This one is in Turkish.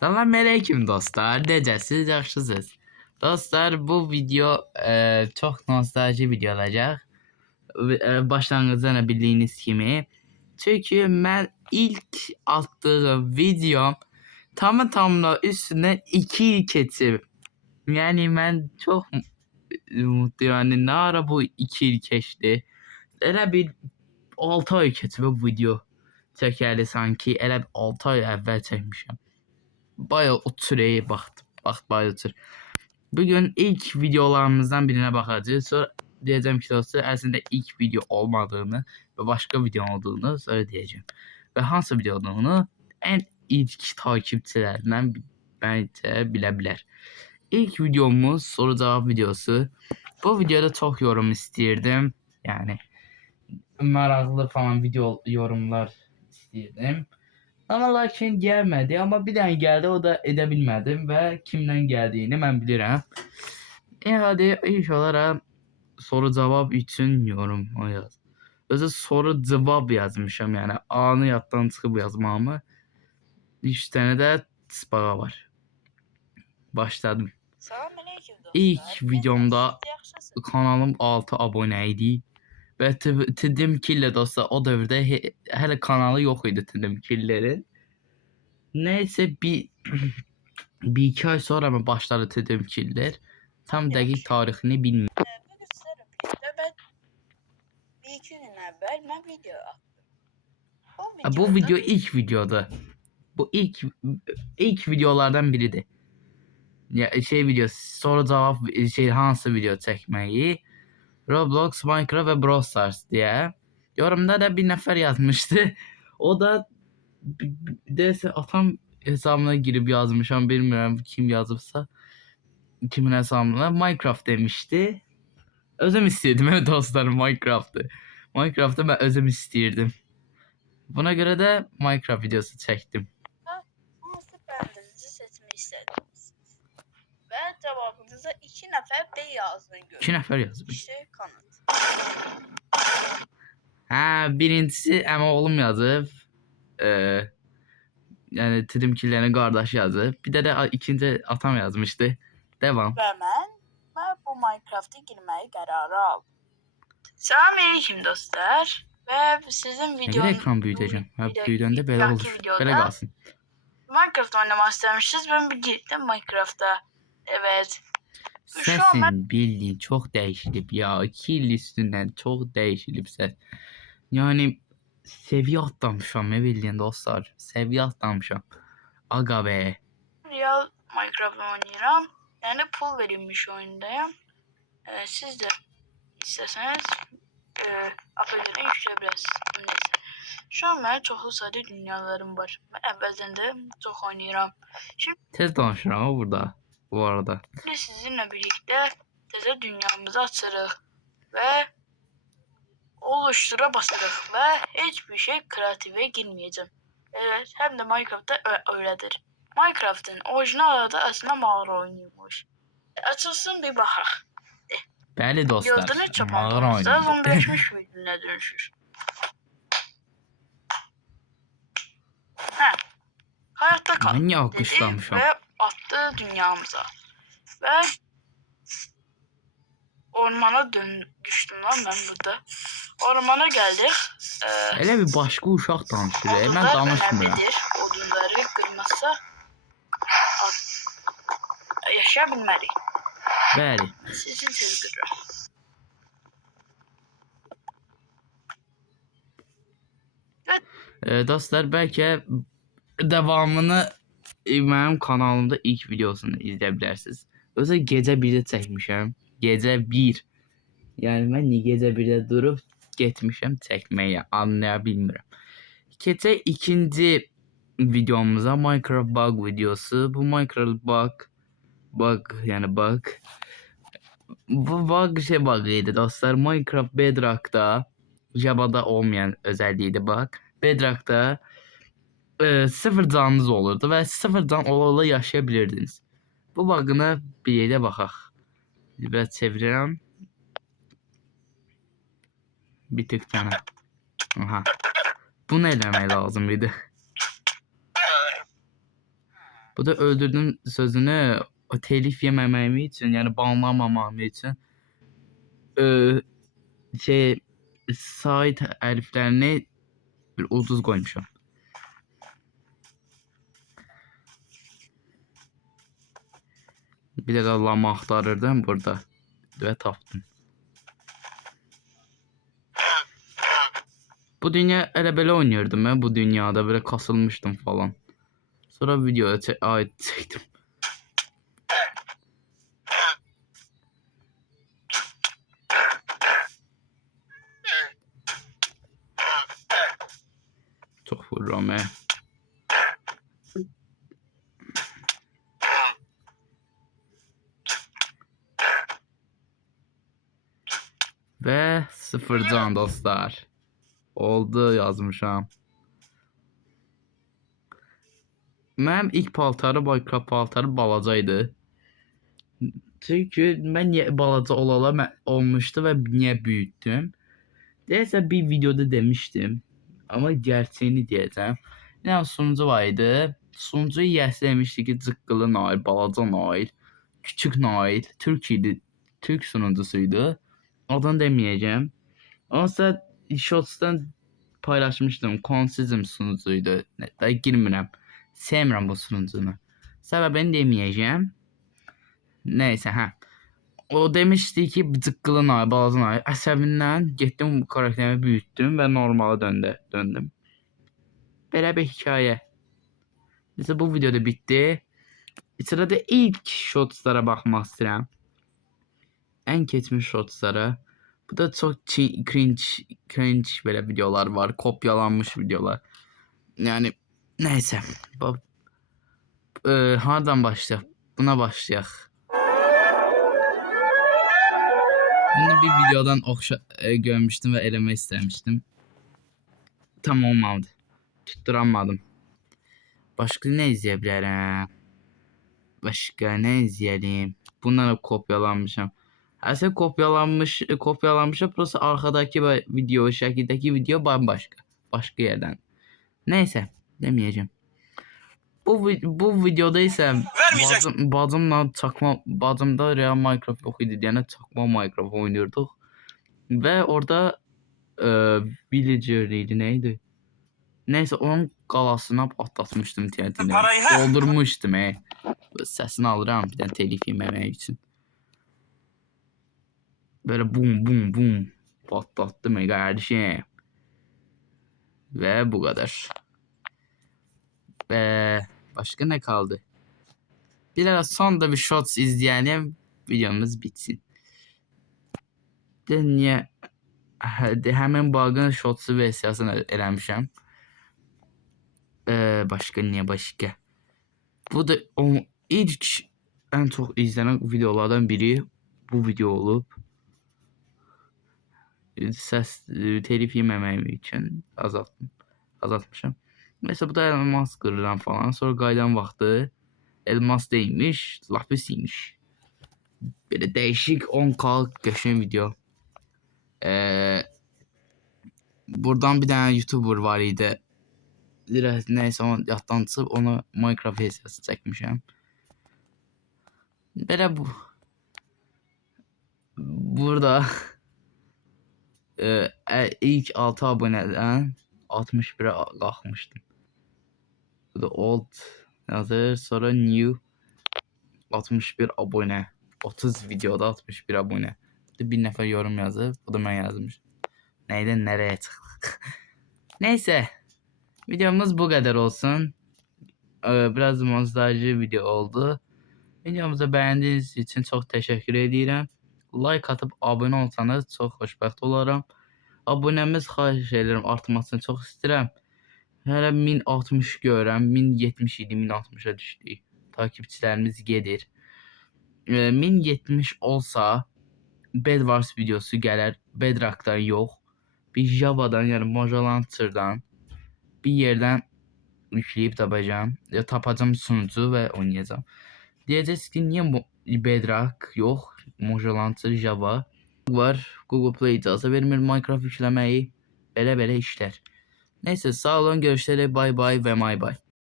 Salam aleyküm dostlar. Necəsiz? Yaxşısınız? Dostlar bu video çok nostalji video olacak. Başlangıçta da bildiğiniz kimi. Çünkü ben ilk attığım videom tamla üstüne 2 yıl keçib. Yani ben çok mutluyum. Yani ne ara bu 2 yıl keçdi. Elə bir 6 ay keçib bu video çəkəli sanki. Elə 6 ay əvvəl çəkmişəm. Bayağı o süreye baktım. Bak bayağı sür. Bugün ilk videolarımızdan birine bakacağız. Sonra diyeceğim ki dostlar aslında ilk video olmadığını ve başka video olduğunu sonra diyeceğim. Ve hansı video olduğunu en ilk takipçilerinden bence bilebilir. İlk videomuz soru cevap videosu. Bu videoda çok yorum istiyordum. Yani meraklı falan video yorumlar istiyordum. Ama lakin gelmedi. Ama bir tane geldi, o da edebilmedim ve kimden geldiğini ben bilirim. Hadi ilk olarak soru cevap için yorum o yaz. Özü soru cevap yazmışım, yani anı yattan çıkıp yazmamı. 3 tane de spaga var. Başladım. İlk videomda kanalım 6 aboneydi. Ve Tidim Kille dostlar o dövrde hele kanalı yok idi Tidim Kille'nin. Neyse bir iki ay sonra mı başladı Tidim Killer? Tam dəqiq tarixini bilmiyorum. Bugün sizlerle birlikte ben bir iki gün evvel ben video attım. Bu video ilk videodu. Bu ilk videolardan biridir. Ya şey video soru cevap şey hansı video çekmeyi Roblox, Minecraft ve Brawl Stars diye. Yorumda da bir nefer yazmıştı. O da dese atam hesabına girip yazmışam, bilmiyorum kim yazıpsa. Kimin hesabına Minecraft demişti. Özüm istiyordum evet dostlarım, Minecraft'ı. Minecraft'ı ben özüm istiyordum. Buna göre de Minecraft videosu çektim. Nasıl beğendinizi seçmeyi istediniz. Ve cevabınıza 2 nefer B yazdığını görüyorum. 2 nefer yazmış. İşte kanıt. Ha, birincisi ama oğlum yazıb. Yani Tidimkillerin kardeş yazıb. Bir de ikinci atam yazmıştı. Devam. Ve ben bu Minecraft'a girmeyi kararı aldım. Selamünaleyküm dostlar. Ve sizin Ne kadar videonun... ekran büyüteceğim. Ha, büyüdüğünde böyle olur. Böyle kalsın. Minecraft oynamak istemişsiniz. Ben bir girdim Minecraft'a. Evet. Sesin bildiğin çok değişilip ya. 2 yıl üstünden çok değişilip ses. Yani seviye atlamışam ne bildiğin dostlar. Seviye atlamışam. Aga be. Real Minecraft oynuyorum. Yani pul verilmiş oyundayım. Siz de isteseniz APK'den yükleyebilirsiniz. Neyse. Şu an benim çoxlu sayıda dünyalarım var. Ben əvvəldən də çox oynayıram. Tez danışıram ama burada. Bu arada. Şimdi sizinle birlikte təzə dünyamızı açırıq ve oluştura basırıq ve hiçbir şey kreative girmeyeceğim. Evet, hem de Minecraft'ta öyledir. Minecraft'ın orijinal adı aslında mağara oyunuymuş. Açılsın bir baxaq. Bəli dostlar. Gördüğünüz Mağara çapantımızda oyunu. zombileşmiş birbirine dönüşür. Hə, hayatta kal Ben niye dedi alkışlamışam? ve attı dünyamıza. Ve ormana düştüm lan ben burada. Ormana geldik. Elə bir başqa uşaq danışır. Mən Odunlar danışmıram. önemlidir. Odunları kırmazsa yaşayabilmərik. Bəli. Sizin sevgilim. Dostlar belki devamını benim kanalımda ilk videosunu izleyebilirsiniz. Özellikle gece 1'de çekmişim. Gece 1. Yani ben niye gece 1'de durup getmişim çekmeye anlayabilmiyorum. Gece ikinci videomuza Minecraft bug videosu. Bu Minecraft bug yani bug. Bu bug bug'ıydı dostlar. Minecraft Bedrock'ta Java'da olmayan özelliğiydi bug. Bedrock'ta sıfır canınız olurdu ve sıfır can ola yaşayabilirdiniz. Bu bug'ına bir yerə baxaq. Biraz çevirirəm. Bir tık tane. Aha. Bunu eləmək lazım idi. Bu da öldürdüm sözünü o telif yememem için, yani banlamamam için şey sait hərflərini bir ulduz koymuşum. Bir de lama aktarırdım burada ve tapdım. Bu dünya elə belə oynuyordum ben, bu dünyada böyle kasılmıştım falan. Sonra videoya ait çektim. Çok vururum he. Ve 0 can dostlar. Oldu yazmışam. Mənim ilk paltarı Minecraft paltarı balacaydı. Çünkü ben balaca olala olmuştu ve niye büyüttüm. Neyse bir videoda demiştim. Ama gerçeğini diyeceğim. Yani sunucu vardı. Sunucuyu yes demişti ki Cıkkılı Nail, Balaca Nail, Küçük Nail, Türk idi. Türk sunucusuydu. Adını demeyeceğim. Ama sen Shots'tan paylaşmışdım. Consism sunucuydu. Da girmirəm. Sevmirəm bu sunucunu. Səbəbini demeyeceğim. Neyse ha. O demişti ki Cıkkılı Nail, Balaca Nail. Əsəbindən getdim bu karakterimi büyüttüm ve normala döndüm. Belə bir hikaye. Neyse bu videoda bitti. Sırada ilk shotslara bakmak istedim. En keçmiş shotslara. Bu da çok cringe böyle videolar var. Kopyalanmış videolar. Yani neyse. Hardan başlayaq? Buna başlayaq. Bunu bir videodan görmüştüm ve eleme istemiştim. Tam olmadı. Tutturamadım. Başka ne izleyebilirim? Başka ne izleyelim? Bundan kopyalanmışım. Aslında kopyalanmışım. Burası arkadaki video, şekildeki video bambaşka. Başka yerden. Neyse demeyeceğim. Bu videoda ise bacımla bacımda Real Minecraft yok idi diyene çakma Minecraft oynuyorduk. Ve orada Villager'ıydı neydi? Neyse onun qalasına patlatmışdım TNT'ni. Doldurmuştum Sesini alırım bir tane telif yememek için. Böyle bum bum bum patlattım kardeşim. Ve bu kadar. Ve başka ne kaldı? Biraz son da bir shots izleyelim. Videomuz bitsin. Niye hemen bağın shotsu versiyasını eləmişəm. Başka. Bu da ilk en çok izlenen videolardan biri bu video olup ses telif yememem için azaltmışım. Mesela bu da elmas kırılan falan. Sonra qaydan vaxtı elmas değilmiş, lapisiymiş. Böyle değişik 10K geçen video. Buradan bir tane YouTuber var idi. Neyse onu yattan çıxıb onu Minecraft versiyası çəkmişəm. Belə burada ilk 6 abonədən 61'e qalxmışdım. Bu da old yazır, sonra new 61 abone. 30 videoda 61 abone. Bir nəfər yorum yazıb, bu da mən yazmışım. Neyden nereye çıxdıq? Neyse. Videomuz bu kadar olsun. Biraz montajlı video oldu. Videomuzu beğendiğiniz için çok teşekkür ederim. Like atıp abone olsanız çok xoşbəxt olaram. Abonemiz xahiş ederim artmasını çok istəyirəm. Hələ 1060 görürəm. 1070 idi, 1060'a düşdük. Takipçilərimiz gedir. 1070 olsa Bedwars videosu gələr. Bedrock'dan yox. Bir Java'dan, yani Mojang bir yerden yükleyip tapacağım. Ya tapacağım sunucu ve oynayacağım. Diyeceğiz ki niye Bedrock yok? Mojang, Java var. Google Play icazə vermir Minecraft yükləməyi. Belə işler. Neyse sağ olun, görüşlərə, bay bay ve may bay.